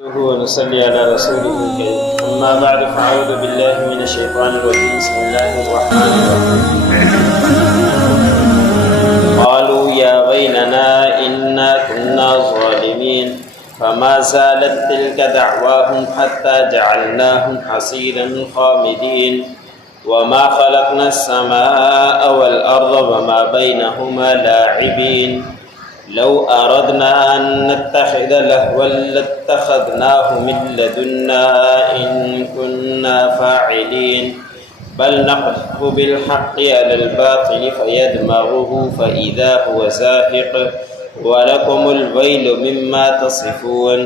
ونصلي على رسوله الكريم أما بعد فأعوذ بالله من الشيطان الرجيم بسم الله الرحمن الرحيم قالوا يا ويلنا إنا كنا ظالمين فما زالت تلك دعواهم حتى جعلناهم حصيدا خامدين وما خلقنا السماء والأرض وما بينهما لاعبين لو أردنا أن نتخذ لهوا لاتخذناه من لدنا إن كنا فاعلين بل نقذف بالحق على الباطل فيدمغه فإذا هو زاهق ولكم الويل مما تصفون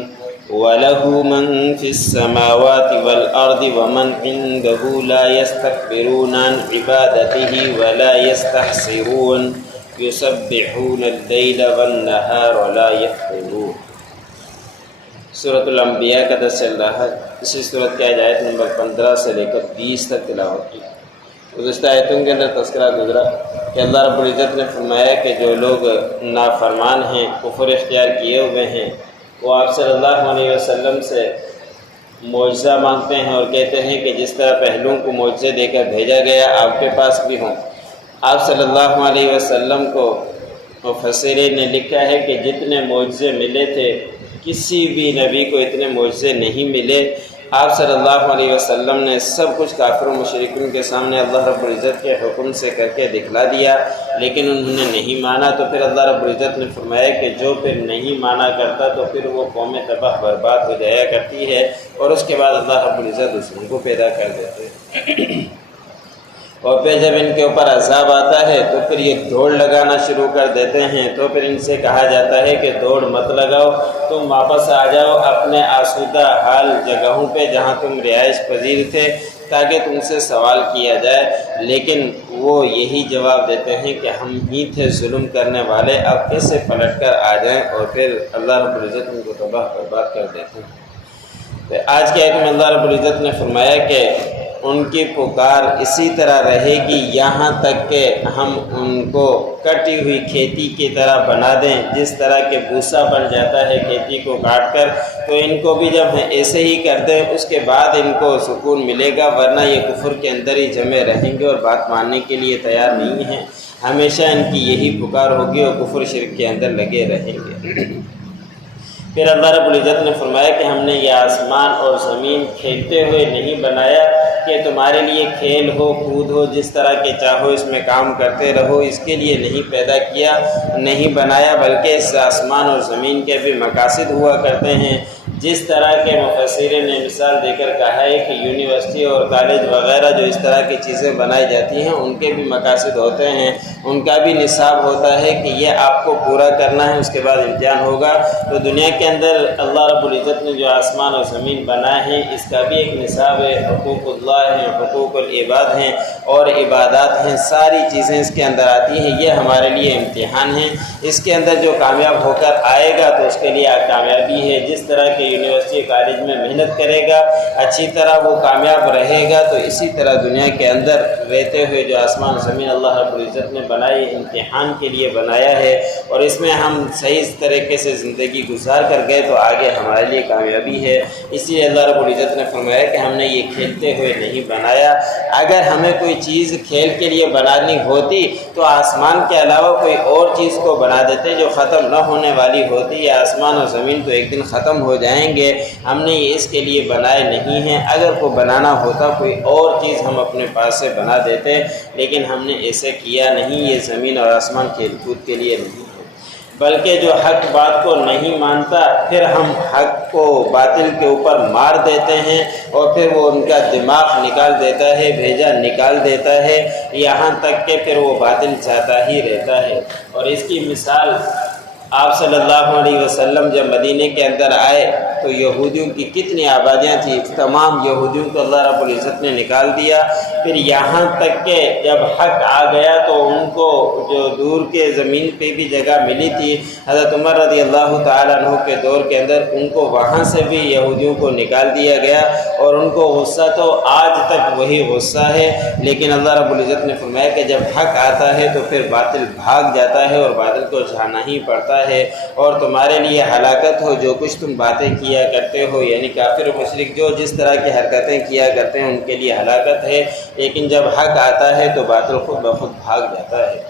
وله من في السماوات والأرض ومن عنده لا يستكبرون عن عبادته ولا يستحسرون یسبحون اللیل والنہار ولا یفترون۔ سورۃ الانبیاء کا درس چل رہا ہے۔ اسی سورۃ کی آیت نمبر 15 سے لے کر 20 تک تلاوت کی۔ گزشتہ آیتوں کے اندر تذکرہ گزرا کہ اللہ رب العزت نے فرمایا کہ جو لوگ نافرمان ہیں، کفر اختیار کیے ہوئے ہیں، وہ آپ صلی اللہ علیہ وسلم سے معجزہ مانگتے ہیں اور کہتے ہیں کہ جس طرح پہلوں کو معجزے دے کر بھیجا گیا آپ کے پاس بھی ہوں۔ آپ صلی اللہ علیہ وسلم کو مفسرین نے لکھا ہے کہ جتنے معجزے ملے تھے کسی بھی نبی کو اتنے معجزے نہیں ملے۔ آپ صلی اللہ علیہ وسلم نے سب کچھ کافر و مشرکین کے سامنے اللہ رب العزت کے حکم سے کر کے دکھلا دیا، لیکن انہوں نے نہیں مانا۔ تو پھر اللہ رب العزت نے فرمایا کہ جو پھر نہیں مانا کرتا تو پھر وہ قوم تباہ برباد ہو جایا کرتی ہے، اور اس کے بعد اللہ رب العزت دوسروں کو پیدا کر دیتے ہیں۔ اور پھر جب ان کے اوپر عذاب آتا ہے تو پھر یہ دوڑ لگانا شروع کر دیتے ہیں۔ تو پھر ان سے کہا جاتا ہے کہ دوڑ مت لگاؤ، تم واپس آ جاؤ اپنے آسودہ حال جگہوں پہ جہاں تم رہائش پذیر تھے، تاکہ تم سے سوال کیا جائے۔ لیکن وہ یہی جواب دیتے ہیں کہ ہم ہی تھے ظلم کرنے والے، اب کیسے پلٹ کر آ جائیں، اور پھر اللہ رب العزت ان کو تباہ برباد کر دیتے ہیں۔ تو آج کے آیت میں اللہ رب العزت نے فرمایا کہ ان کی پکار اسی طرح رہے گی یہاں تک کہ ہم ان کو کٹی ہوئی کھیتی کی طرح بنا دیں، جس طرح کہ بھوسا بن جاتا ہے کھیتی کو کاٹ کر، تو ان کو بھی جب ایسے ہی کر دیں اس کے بعد ان کو سکون ملے گا، ورنہ یہ کفر کے اندر ہی جمے رہیں گے اور بات ماننے کے لیے تیار نہیں ہیں۔ ہمیشہ ان کی یہی پکار ہوگی اور کفر شرک کے اندر لگے رہیں گے۔ پھر اللہ رب العزت نے فرمایا کہ ہم نے یہ آسمان اور زمین کھیلتے ہوئے نہیں بنایا کہ تمہارے لیے کھیل ہو، کود ہو، جس طرح کے چاہو اس میں کام کرتے رہو، اس کے لیے نہیں پیدا کیا، نہیں بنایا، بلکہ اس آسمان اور زمین کے بھی مقاصد ہوا کرتے ہیں۔ جس طرح کے مفسرین نے مثال دے کر کہا ہے کہ یونیورسٹی اور کالج وغیرہ جو اس طرح کی چیزیں بنائی جاتی ہیں ان کے بھی مقاصد ہوتے ہیں، ان کا بھی نصاب ہوتا ہے کہ یہ آپ کو پورا کرنا ہے، اس کے بعد امتحان ہوگا۔ تو دنیا کے اندر اللہ رب العزت نے جو آسمان اور زمین بنائے ہیں اس کا بھی ایک نصاب ہے، حقوق اللہ ہیں، حقوق العباد ہیں اور عبادات ہیں، ساری چیزیں اس کے اندر آتی ہیں۔ یہ ہمارے لیے امتحان ہیں، اس کے اندر جو کامیاب ہو کر آئے گا تو اس کے لیے کامیابی ہے۔ جس طرح کہ یونیورسٹی کالج میں محنت کرے گا اچھی طرح وہ کامیاب رہے گا، تو اسی طرح دنیا کے اندر رہتے ہوئے جو آسمان زمین اللہ رب العزت نے بنائی امتحان کے لیے بنایا ہے، اور اس میں ہم صحیح طریقے سے زندگی گزار کر گئے تو آگے ہمارے لیے کامیابی ہے۔ اسی لیے اللہ رب العزت نے فرمایا کہ ہم نے یہ کھیلتے ہوئے نہیں بنایا۔ اگر ہمیں کوئی چیز کھیل کے لیے بنانی ہوتی تو آسمان کے علاوہ کوئی اور چیز کو بنا دیتے جو ختم نہ ہونے والی ہوتی۔ یہ آسمان اور زمین تو ایک دن ختم ہو جائیں گے، ہم نے یہ اس کے لیے بنائے نہیں ہیں۔ اگر کوئی بنانا ہوتا کوئی اور چیز ہم اپنے پاس سے بنا دیتے، لیکن ہم نے ایسے کیا نہیں۔ یہ زمین اور آسمان کھیل کود کے لیے نہیں ہے، بلکہ جو حق بات کو نہیں مانتا پھر ہم حق کو باطل کے اوپر مار دیتے ہیں اور پھر وہ ان کا دماغ نکال دیتا ہے، بھیجا نکال دیتا ہے، یہاں تک کہ پھر وہ باطل جاتا ہی رہتا ہے۔ اور اس کی مثال آپ صلی اللہ علیہ وسلم جب مدینے کے اندر آئے تو یہودیوں کی کتنی آبادیاں تھیں، تمام یہودیوں کو اللہ رب العزت نے نکال دیا۔ پھر یہاں تک کہ جب حق آ گیا تو ان کو جو دور کے زمین پہ بھی جگہ ملی تھی، حضرت عمر رضی اللہ تعالیٰ عنہ کے دور کے اندر ان کو وہاں سے بھی یہودیوں کو نکال دیا گیا، اور ان کو غصہ تو آج تک وہی غصہ ہے۔ لیکن اللہ رب العزت نے فرمایا کہ جب حق آتا ہے تو پھر باطل بھاگ جاتا ہے اور باطل کو جانا ہی پڑتا ہے، اور تمہارے لیے ہلاکت ہو جو کچھ تم باتیں کیا کرتے ہو، یعنی کافر و مشرک جو جس طرح کی حرکتیں کیا کرتے ہیں ان کے لیے ہلاکت ہے، لیکن جب حق آتا ہے تو باطل خود بخود بھاگ جاتا ہے۔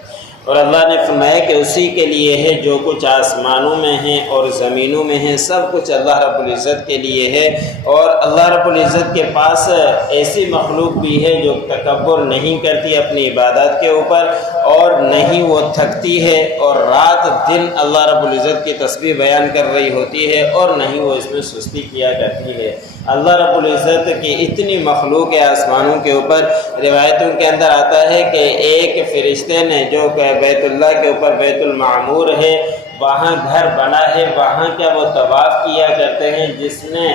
اور اللہ نے فرمایا کہ اسی کے لیے ہے جو کچھ آسمانوں میں ہیں اور زمینوں میں ہیں، سب کچھ اللہ رب العزت کے لیے ہے، اور اللہ رب العزت کے پاس ایسی مخلوق بھی ہے جو تکبر نہیں کرتی اپنی عبادات کے اوپر، اور نہیں وہ تھکتی ہے اور رات دن اللہ رب العزت کی تسبیح بیان کر رہی ہوتی ہے، اور نہیں وہ اس میں سستی کیا کرتی ہے۔ اللہ رب العزت کی اتنی مخلوق ہے آسمانوں کے اوپر، روایتوں کے اندر آتا ہے کہ ایک فرشتے نے جو بیت اللہ کے اوپر بیت المعمور ہے وہاں گھر بنا ہے، وہاں کیا وہ طواف کیا کرتے ہیں، جس نے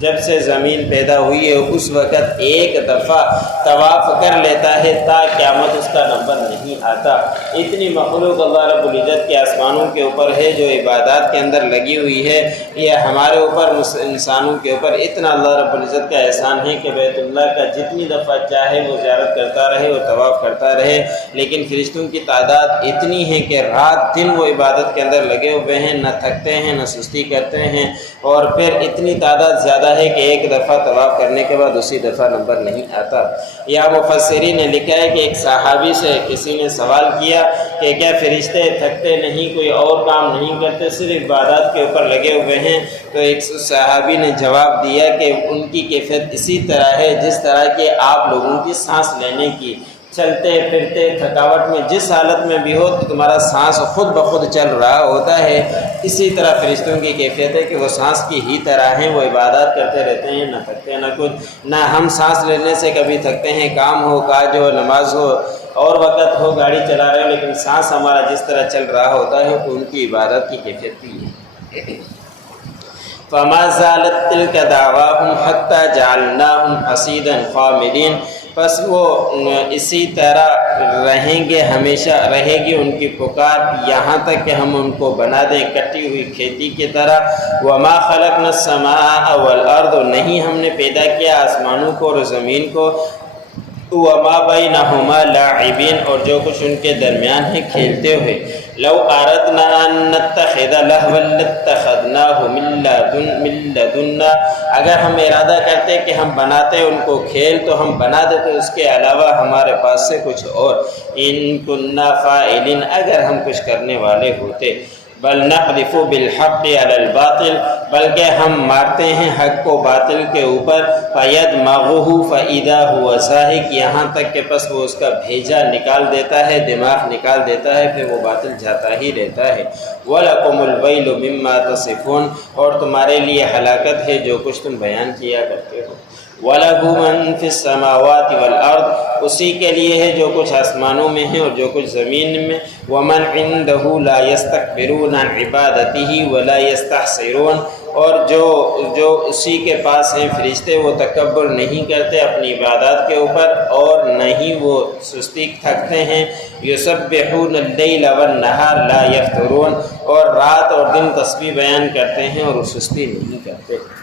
جب سے زمین پیدا ہوئی ہے اس وقت ایک دفعہ طواف کر لیتا ہے تا قیامت اس کا نمبر نہیں آتا۔ اتنی مخلوق اللہ رب العزت کے آسمانوں کے اوپر ہے جو عبادات کے اندر لگی ہوئی ہے۔ یہ ہمارے اوپر انسانوں کے اوپر اتنا اللہ رب العزت کا احسان ہے کہ بیت اللہ کا جتنی دفعہ چاہے وہ زیارت کرتا رہے، وہ طواف کرتا رہے، لیکن فرشتوں کی تعداد اتنی ہے کہ رات دن وہ عبادت کے اندر لگے ہوئے ہیں، نہ تھکتے ہیں نہ سستی کرتے ہیں، اور پھر اتنی تعداد زیادہ ہے کہ ایک دفعہ طواف کرنے کے بعد اسی دفعہ نمبر نہیں آتا۔ یا مفسرین نے لکھا ہے کہ ایک صحابی سے کسی نے سوال کیا کہ کیا فرشتے تھکتے نہیں، کوئی اور کام نہیں کرتے، صرف عبادات کے اوپر لگے ہوئے ہیں؟ تو ایک صحابی نے جواب دیا کہ ان کی کیفیت اسی طرح ہے جس طرح کہ آپ لوگوں کی سانس لینے کی، چلتے پھرتے تھکاوٹ میں جس حالت میں بھی ہو تو تمہارا سانس خود بخود چل رہا ہوتا ہے، اسی طرح فرشتوں کی کیفیت ہے کہ وہ سانس کی ہی طرح ہیں، وہ عبادات کرتے رہتے ہیں، نہ تھکتے نہ کچھ، نہ ہم سانس لینے سے کبھی تھکتے ہیں، کام ہو کاج ہو نماز ہو اور وقت ہو گاڑی چلا رہے ہو، لیکن سانس ہمارا جس طرح چل رہا ہوتا ہے تو ان کی عبادت کی کیفیت بھی ہے۔ فما زالت تلک دعواہم حتی جعلناہم حصیدا خامدین، پس وہ اسی طرح رہیں گے، ہمیشہ رہے گی ان کی پکار یہاں تک کہ ہم ان کو بنا دیں کٹی ہوئی کھیتی کی طرح۔ وما خلقنا السماء والارض، نہیں ہم نے پیدا کیا آسمانوں کو اور زمین کو، وما بینہما لاعبین، اور جو کچھ ان کے درمیان ہے کھیلتے ہوئے۔ لو اردنا ان نتخذ لہوا لاتخذناہ من لدنا، اگر ہم ارادہ کرتے کہ ہم بناتے ان کو کھیل تو ہم بنا دیتے اس کے علاوہ ہمارے پاس سے کچھ اور۔ ان کننا فاعلین، اگر ہم کچھ کرنے والے ہوتے۔ بل نقذف بالحق علی الباطل، بلکہ ہم مارتے ہیں حق کو باطل کے اوپر، فیدمغہ فاذا هو زاہق، یہاں تک کہ پس وہ اس کا بھیجا نکال دیتا ہے، دماغ نکال دیتا ہے، پھر وہ باطل جاتا ہی رہتا ہے۔ وَلَكُمُ الْوَيْلُ مِمَّا تَصِفُونَ، اور تمہارے لیے ہلاکت ہے جو کچھ تم بیان کیا کرتے ہو۔ وَلَهُ مَن فِي السَّمَاوَاتِ وَالْأَرْضِ، اسی کے لیے ہے جو کچھ آسمانوں میں ہے اور جو کچھ زمین میں۔ وَمَنْ عِنْدَهُ لَا يَسْتَكْبِرُونَ عَنْ عِبَادَتِهِ وَلَا يَسْتَحْسِرُونَ، اور جو اسی کے پاس ہیں فرشتے وہ تکبر نہیں کرتے اپنی عبادات کے اوپر اور نہیں وہ سستی تھکتے ہیں۔ يُسَبِّحُونَ اللَّيْلَ وَالنَّهَارَ لَا يَفْتُرُونَ، اور رات اور دن تسبیح بیان کرتے ہیں اور وہ سستی نہیں کرتے۔